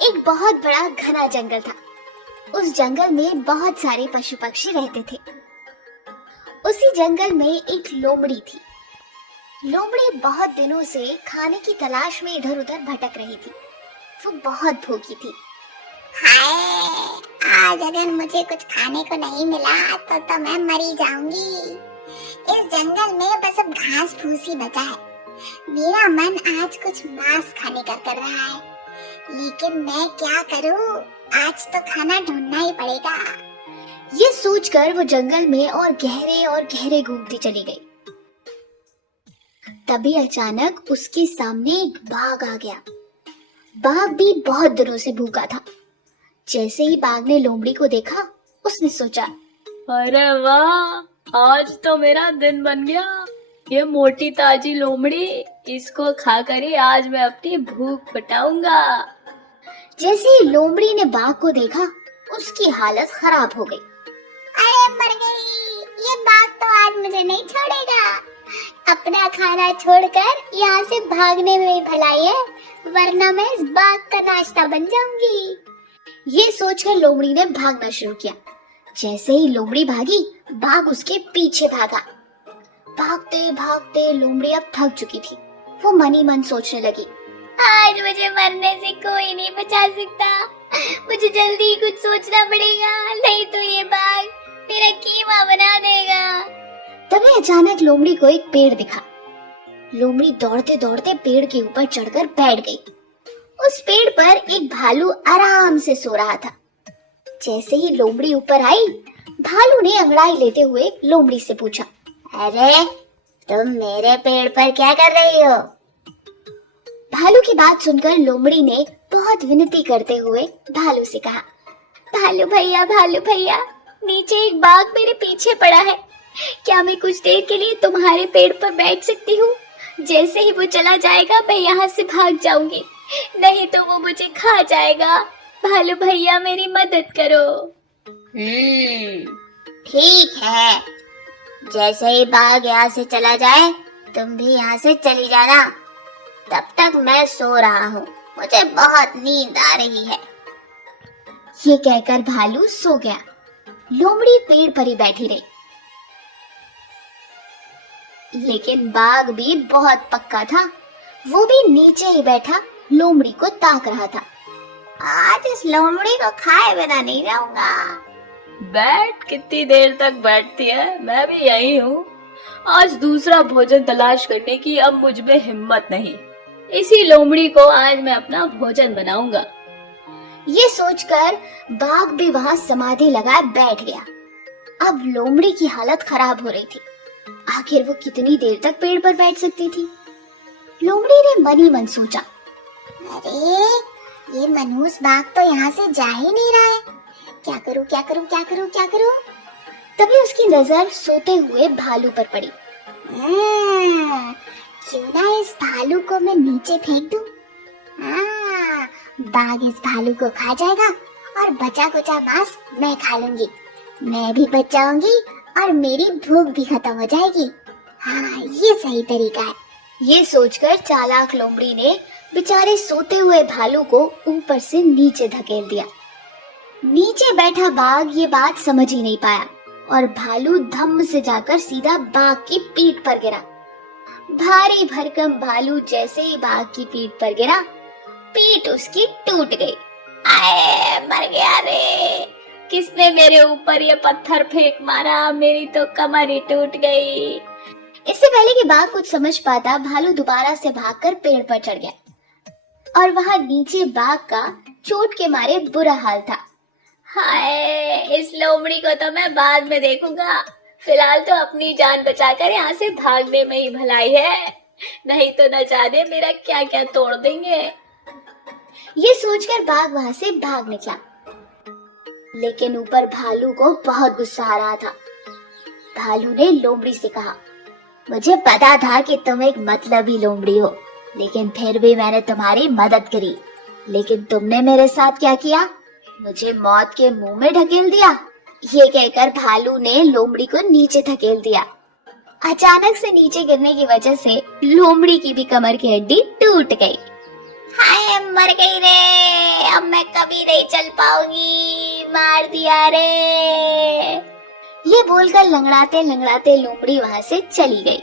एक बहुत बड़ा घना जंगल था। उस जंगल में बहुत सारे पशु पक्षी रहते थे। उसी जंगल में एक लोमड़ी थी। लोमड़ी बहुत दिनों से खाने की तलाश में इधर उधर भटक रही थी। वो बहुत भूखी थी। हाय, आज अगर मुझे कुछ खाने को नहीं मिला तो मैं मरी जाऊंगी। इस जंगल में बस अब घास फूस ही बचा है। मेरा मन आज कुछ मांस खाने का कर रहा है, लेकिन मैं क्या करूं? आज तो खाना ढूंढना ही पड़ेगा। ये सोचकर वो जंगल में और गहरे घूमती चली गई। तभी अचानक उसके सामने एक बाघ आ गया। बाघ भी बहुत दिनों से भूखा था। जैसे ही बाघ ने लोमड़ी को देखा, उसने सोचा, अरे वाह, आज तो मेरा दिन बन गया। ये मोटी ताजी लोमड़ी, इसको खाकर ही आज मैं अपनी भूख मिटाऊंगा। जैसे ही लोमड़ी ने बाघ को देखा, उसकी हालत खराब हो गई। अरे मर गई, ये बाघ तो आज मुझे नहीं छोड़ेगा। अपना खाना छोड़कर यहाँ से भागने में ही भलाई है, वरना मैं इस बाघ का नाश्ता बन जाऊंगी। ये सोचकर लोमड़ी ने भागना शुरू किया। जैसे ही लोमड़ी भागी, बाघ उसके पीछे भागा। भागते भागते लोमड़ी अब थक चुकी थी। वो मन ही मन सोचने लगी, आज मुझे मरने से कोई नहीं बचा सकता। मुझे जल्दी कुछ सोचना पड़ेगा, नहीं तो ये बाघ मेरा कीमा बना देगा। तभी अचानक लोमड़ी को एक पेड़ दिखा। लोमड़ी दौड़ते दौड़ते पेड़ के ऊपर चढ़कर बैठ गई। उस पेड़ पर एक भालू आराम से सो रहा था। जैसे ही लोमड़ी ऊपर आई, भालू ने अंगड़ाई लेते हुए लोमड़ी से पूछा, अरे तुम मेरे पेड़ पर क्या कर रही हो? भालू की बात सुनकर लोमड़ी ने बहुत विनती करते हुए भालू से कहा, भालू भैया, नीचे एक बाघ मेरे पीछे पड़ा है। क्या मैं कुछ देर के लिए तुम्हारे पेड़ पर बैठ सकती हूँ? जैसे ही वो चला जाएगा मैं यहाँ से भाग जाऊंगी, नहीं तो वो मुझे खा जाएगा। भालू भैया मेरी मदद करो। ठीक है, जैसे ही बाघ यहाँ से चला जाए तुम भी यहाँ से चली जाना। तब तक मैं सो रहा हूँ, मुझे बहुत नींद आ रही है। ये कहकर भालू सो गया। लोमड़ी पेड़ पर ही बैठी रही। लेकिन बाघ भी बहुत पक्का था। वो भी नीचे ही बैठा लोमड़ी को ताक रहा था। आज इस लोमड़ी को खाए बिना नहीं रहूंगा। बैठ, कितनी देर तक बैठती है? मैं भी यही हूँ। आज दूसरा भोजन तलाश करने की अब मुझ में हिम्मत नहीं। इसी लोमड़ी को आज मैं अपना भोजन बनाऊंगा। ये सोचकर बाघ भी वहां समाधि लगाए बैठ गया। अब लोमड़ी की हालत खराब हो रही थी। आखिर वो कितनी देर तक पेड़ पर बैठ सकती थी? लोमड़ी ने मन ही मन सोचा, अरे ये मनहूस बाघ तो यहाँ से जा ही नहीं रहा है। क्या करूं? तभी उसकी नजर सोते हुए भालू पर पड़ी। क्यों ना इस भालू को मैं नीचे फेंक दूं? बाघ इस भालू को खा जाएगा और बचा कुचा मांस मैं खा लूंगी। मैं भी बच जाऊंगी और मेरी भूख भी खत्म हो जाएगी। हाँ, ये सही तरीका है। ये सोचकर चालाक लोमड़ी ने बेचारे सोते हुए भालू को ऊपर से नीचे धकेल दिया। नीचे बैठा बाघ ये बात समझ ही नहीं पाया और भालू धम्म से जाकर सीधा बाघ की पीठ पर गिरा। भारी भरकम भालू जैसे ही बाघ की पीठ पर गिरा, पीठ उसकी टूट गई। आए, मर गया रे। किसने मेरे ऊपर ये पत्थर फेंक मारा? मेरी तो कमर ही टूट गई। इससे पहले कि बाघ कुछ समझ पाता, भालू दोबारा से भागकर पेड़ पर चढ़ गया और वहां नीचे बाघ का चोट के मारे बुरा हाल था। हाय, इस लोमड़ी को तो मैं बाद में देखूंगा। फिलहाल तो अपनी जान बचाकर यहाँ से भागने में ही भलाई है, नहीं तो न जाने मेरा क्या क्या तोड़ देंगे। ये सोचकर बाघ वहां से भाग निकला। लेकिन ऊपर भालू को बहुत गुस्सा आ रहा था। भालू ने लोमड़ी से कहा, मुझे पता था कि तुम एक मतलबी लोमड़ी हो, लेकिन फिर भी मैंने तुम्हारी मदद करी। लेकिन तुमने मेरे साथ क्या किया? मुझे मौत के मुंह में ढकेल दिया। ये कहकर भालू ने लोमड़ी को नीचे धकेल दिया। अचानक से नीचे गिरने की वजह से लोमड़ी की भी कमर की हड्डी टूट गई। हाय मर गई रे, अब मैं कभी नहीं चल पाऊंगी, मार दिया रे। ये बोलकर लंगड़ाते लंगड़ाते लोमड़ी वहां से चली गई।